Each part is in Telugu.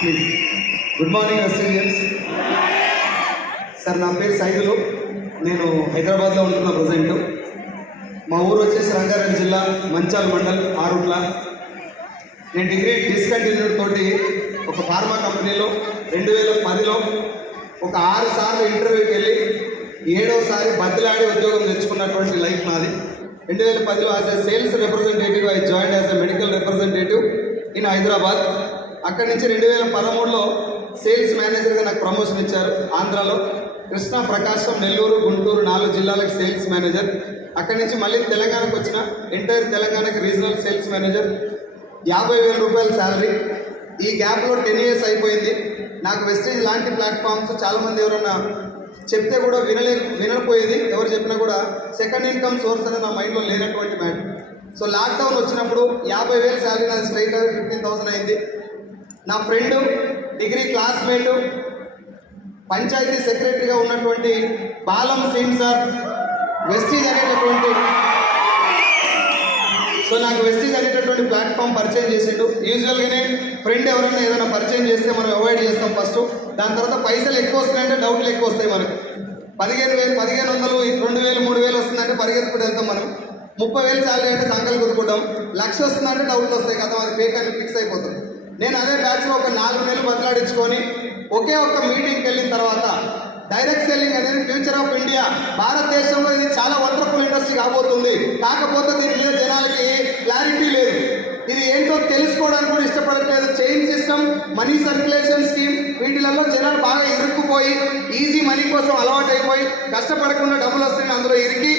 Please. Good morning West Indians. Sir నా పేరు సైదులు. నేను హైదరాబాద్లో ఉంటున్నా ప్రజెంట్. మా ఊరు వచ్చేసి రంగారెడ్డి జిల్లా మంచాల్ మండల్ ఆరుట్ల. నేను డిగ్రీ డిస్కంటిన్యూడ్ తోటి ఒక ఫార్మా కంపెనీలో 2010లో ఒక 6 సార్లు ఇంటర్వ్యూకి వెళ్ళి 7వసారి బదిలాడి ఉద్యోగం తెచ్చుకున్నటువంటి లైఫ్ నాది. 2010లో as a sales representative I join as a medical representative in Hyderabad. అక్కడి నుంచి 2013లో సేల్స్ మేనేజర్గా నాకు ప్రమోషన్ ఇచ్చారు. ఆంధ్రాలో కృష్ణా, ప్రకాశం, నెల్లూరు, గుంటూరు 4 జిల్లాలకు సేల్స్ మేనేజర్. అక్కడి నుంచి మళ్ళీ తెలంగాణకు వచ్చిన ఎంటైర్ తెలంగాణకి రీజనల్ సేల్స్ మేనేజర్. 50,000 రూపాయల శాలరీ. ఈ గ్యాప్లో 10 years అయిపోయింది. నాకు వెస్టేజ్ లాంటి ప్లాట్ఫామ్స్ చాలామంది ఎవరన్నా చెప్తే కూడా వినకపోయేది. ఎవరు చెప్పినా కూడా సెకండ్ ఇన్కమ్ సోర్స్ అనేది నా మైండ్లో లేనటువంటి మ్యాటర్. సో లాక్డౌన్ వచ్చినప్పుడు 50,000 శాలరీ నాది స్ట్రైట్ 15,000 అయింది. నా ఫ్రెండ్, డిగ్రీ క్లాస్మేటు, పంచాయతీ సెక్రటరీగా ఉన్నటువంటి బాలం సీన్ సార్ వెస్టీజ్ అనేటటువంటి నాకు వెస్టీజ్ అనేటటువంటి ప్లాట్ఫామ్ పరిచయం చేసిండు. యూజువల్గానే ఫ్రెండ్ ఎవరైనా ఏదైనా పరిచయం చేస్తే మనం అవాయిడ్ చేస్తాం ఫస్ట్. దాని తర్వాత పైసలు ఎక్కువ వస్తున్నాయంటే డౌట్లు ఎక్కువ వస్తాయి మనకు. 15,000, 1,500, 2,000, 3,000 వస్తుందంటే పరిగెత్తుకుంటూ వెళ్తాం మనం. 30,000 శాలరీ అంటే సంకలు కొట్టుకుంటాం. 1,00,000 వస్తుందంటే డౌట్లు వస్తాయి కదా, అది ఫేక్ అని ఫిక్స్ అయిపోతాం. నేను అదే బ్యాచ్లో ఒక 4 నెలలు బదిలాడించుకొని ఒకే ఒక్క మీటింగ్కి వెళ్ళిన తర్వాత డైరెక్ట్ సెల్లింగ్ అనేది ఫ్యూచర్ ఆఫ్ ఇండియా, భారతదేశంలో ఇది చాలా వండర్ఫుల్ ఇండస్ట్రీ కాబోతుంది. కాకపోతే దీని మీద జనాలకి క్లారిటీ లేదు. ఇది ఏంటో తెలుసుకోవడానికి కూడా ఇష్టపడట్లేదు. Chain system, money circulation scheme, వీటిలలో జనాలు బాగా ఇరుక్కుపోయి ఈజీ మనీ కోసం అలవాటు అయిపోయి కష్టపడకుండా డబ్బులు వస్తాయని అందులో ఇరికి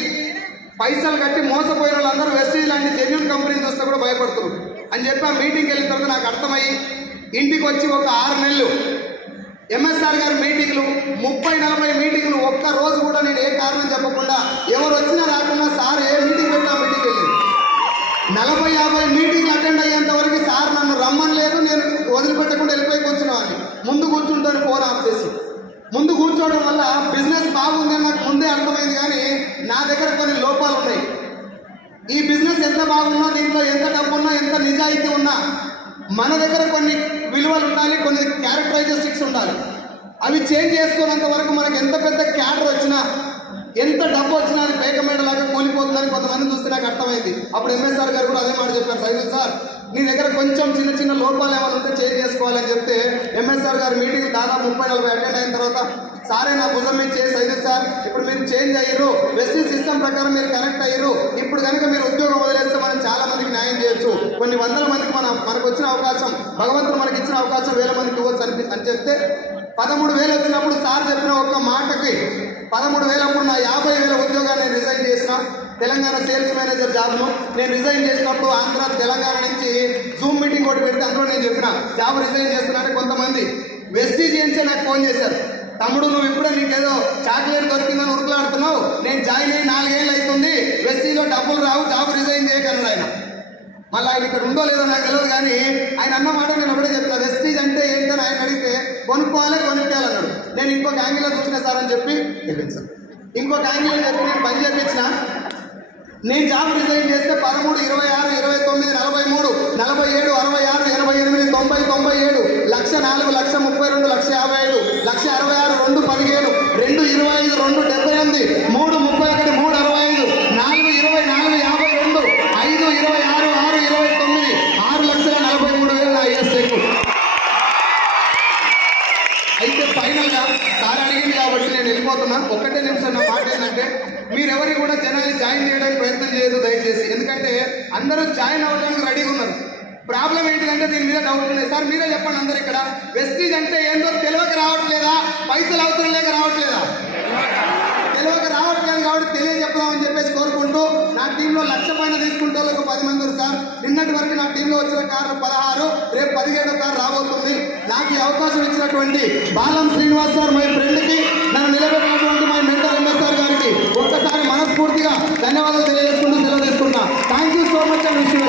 పైసలు కట్టి మోసపోయిన వాళ్ళందరూ వెస్టీజ్ లాంటి జెన్యూన్ కంపెనీస్ వస్తే కూడా భయపడుతున్నారు అని చెప్పి ఆ మీటింగ్కి వెళ్ళిన తర్వాత నాకు అర్థమయ్యి ఇంటికి వచ్చి ఒక 6 నెలలు ఎంఎస్ఆర్ గారి మీటింగ్లు, 30-40 మీటింగ్లు, ఒక్క రోజు కూడా నేను ఏ కారణం చెప్పకుండా ఎవరు వచ్చినా రాకుండా సార్ ఏ మీటింగ్ పెట్టా మీటింగ్ వెళ్ళింది. 40-50 మీటింగ్లు అటెండ్ అయ్యేంత వరకు సార్ నన్ను రమ్మని లేదు. నేను వదిలిపెట్టకుండా వెళ్ళిపోయి కూర్చున్నాను. ముందు కూర్చుంటాను ఫోన్ ఆఫ్ చేసి. ముందు కూర్చోవడం వల్ల బిజినెస్ బాగుందని నాకు ముందే అర్థమైంది. కానీ నా దగ్గర కొన్ని లోపాలు ఉన్నాయి. ఈ బిజినెస్ ఎంత బాగున్నా, దీంట్లో ఎంత డబ్బు ఉన్నా, ఎంత నిజాయితీ ఉన్నా మన దగ్గర కొన్ని విలువలు ఉండాలి, కొన్ని క్యారెక్టరైజెస్టిక్స్ ఉండాలి. అవి చేంజ్ చేసుకున్నంత వరకు మనకు ఎంత పెద్ద క్యాడర్ వచ్చినా, ఎంత డబ్బు వచ్చినా అది పేకమేడలాగా కూలిపోతుందని కొంతమంది చూస్తే నాకు అర్థమైంది. అప్పుడు ఎంఎస్ఆర్ గారు కూడా అదే మాట చెప్పారు, సైదుల్ సార్ నీ దగ్గర కొంచెం చిన్న చిన్న లోపాలు ఏమైనా ఉంటే చేంజ్ చేసుకోవాలని చెప్తే ఎంఎస్ఆర్ గారి మీటింగ్ దాదాపు 30-40 అటెండ్ అయిన తర్వాత సారే నా భుజం మీద చేసి సైదుల్ సార్ ఇప్పుడు మీరు చేంజ్ అయ్యారు, వెస్టీజ్ సిస్టమ్ ప్రకారం మీరు కనెక్ట్ అయ్యారు, ఇప్పుడు కనుక మీరు ఉద్యోగం వదిలేస్తే మనం చాలా మందికి న్యాయం చేయొచ్చు, కొన్ని వందల మందికి మనకు వచ్చిన అవకాశం, భగవంతుడు మనకి ఇచ్చిన అవకాశం 1000 మందికి ఇవ్వచ్చు అని చెప్తే 13,000 వచ్చినప్పుడు సార్ చెప్పిన ఒక్క మాటకి 13,000 అప్పుడు నా 50,000 ఉద్యోగాన్ని నేను రిజైన్ చేసిన. తెలంగాణ సేల్స్ మేనేజర్ జాబ్ను నేను రిజైన్ చేసినప్పుడు ఆంధ్ర తెలంగాణ నుంచి జూమ్ మీటింగ్ ఒకటి పెడితే అందులో నేను చెప్పిన జాబ్ రిజైన్ చేస్తున్నానంటే కొంతమంది వెస్టీజ్ నుంచే నాకు ఫోన్ చేశారు, తమ్ముడు నువ్వు ఇప్పుడే నీకేదో చాక్లెట్ దొరికిందని ఉరుకులాడుతున్నావు, నేను జాయిన్ అయ్యి 4 ఏళ్ళు అవుతుంది, వెస్టీజ్లో డబ్బులు రావు, జాబ్ రిజైన్ చేయగలడు ఆయన. మళ్ళీ ఆయన ఇక్కడ ఉందో లేదో నాకు తెలియదు, కానీ ఆయన అన్న మాట నేను ఒకటే చెప్తా, వెస్టీజ్ అంటే ఏంటని ఆయన అడిగితే కొనుక్కోవాలన్నాడు. నేను ఇంకొక యాంగిల్లో చూసిన సార్ అని చెప్పి వెళ్ళింది సార్. ఇంకొక యాంగిల్లో చెప్పి నేను పని చేయించిన. నేను జాబ్ రిజైన్ చేస్తే 13, 26, 29, 43, 47, 66, 88, 90, 97, 1,04, 1,32, 1,55, 1,66, 2, 17, 2, 25, 2, 78, 3, 31, 3, 65, 4, 20, 4, 52, 5, 26, 6, 29, 6,43,000 నా IS చెక్. అయితే ఫైనల్గా సార్ అడిగింది కాబట్టి నేను వెళ్ళిపోతున్నా. 1 నిమిషం నా మాట ఏంటంటే మీరెవరికి కూడా జనాన్ని జాయిన్ చేయడానికి ప్రయత్నం చేయదు దయచేసి. ఎందుకంటే అందరూ జాయిన్ అవ్వడానికి రెడీగా ఉన్నారు. ప్రాబ్లం ఏంటిదంటే దీని మీద డౌట్ ఉన్నాయి. సార్ మీరే చెప్పండి, అందరు ఇక్కడ వెస్టీజ్ అంటే ఏంటో తెలియక రావట్లేదా, పైసలు అవసరం లేక రావట్లేదా? తెలియక రావట్లేదు కాబట్టి తెలియజెప్పదామని చెప్పేసి కోరుకుంటూ నా టీంలో 1,00,000 పైన తీసుకుంటే ఒక 10 మంది ఉన్నారు సార్. నిన్నటి వరకు నా టీంలో వచ్చిన కార్లు 16, రేపు 17వ కారు రాబోతుంది. నాకు ఈ అవకాశం ఇచ్చినటువంటి బాలం శ్రీనివాస్ సార్ మై ఫ్రెండ్కి, నన్ను నిలబెట్టినటువంటి మై మెంటర్ ఎంఎస్ఆర్ గారికి ఒక్కసారి మనస్ఫూర్తిగా ధన్యవాదాలు తెలియజేసుకుంటూ సెలవు తీసుకుంటున్నా. Thank you so much and wish you.